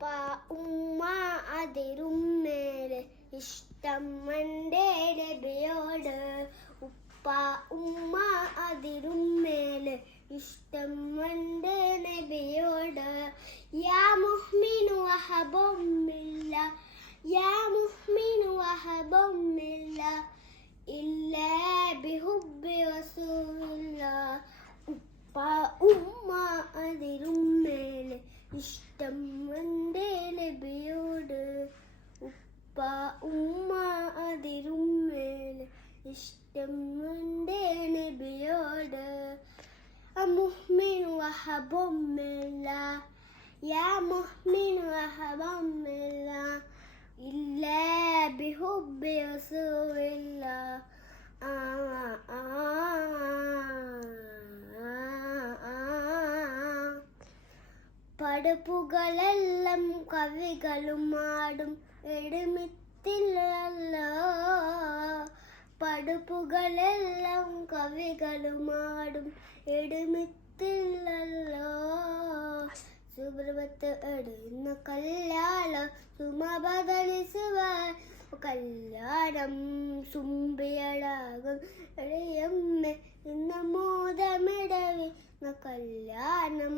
ഉപ്പ ഉമ്മ അതിരും മേലെ ഇഷ്ടം എൻ്റെ നബിയോട്. ഉപ്പ ഉമ്മ അതിരും മേലെ ഇഷ്ടം എൻ്റെ നബിയോട്. യാ മുഹ്മിനു വഹബുമില്ല യാ മുഹ്മിനു വഹബുമില്ല ഇല്ലാ ബിഹുബ്ബി റസൂലില്ലാഹ്. ഉപ്പ ഉമ്മ അതിരും മേലെ ഇഷ്ടം എൻ്റെ നബിയോട്. ഉപ്പ ഉമ്മ അതിരും മേലെ ഇഷ്ടം എൻ്റെ നബിയോട്. മുഹ്മിനു വഹബുമില്ല യാ മുഹ്മിനു വഹബുമില്ല ഇല്ലാ ബിഹുബ്ബി റസൂലില്ലാഹ്. പടുപ്പുകളെല്ലാം കവികളും ആടും എടുമിത്തില്ലല്ലോ. പടുപ്പുകളെല്ലാം കവികളും ആടും എടുമിത്തില്ലല്ലോ. സുബ്രവത്ത് എടുന്ന കല്യാണം സുമബദലിസുവ കല്യാണം സുംബിയടാകും എളിയമ്മ ഇന്ന മോദമിടവി കല്യാണം.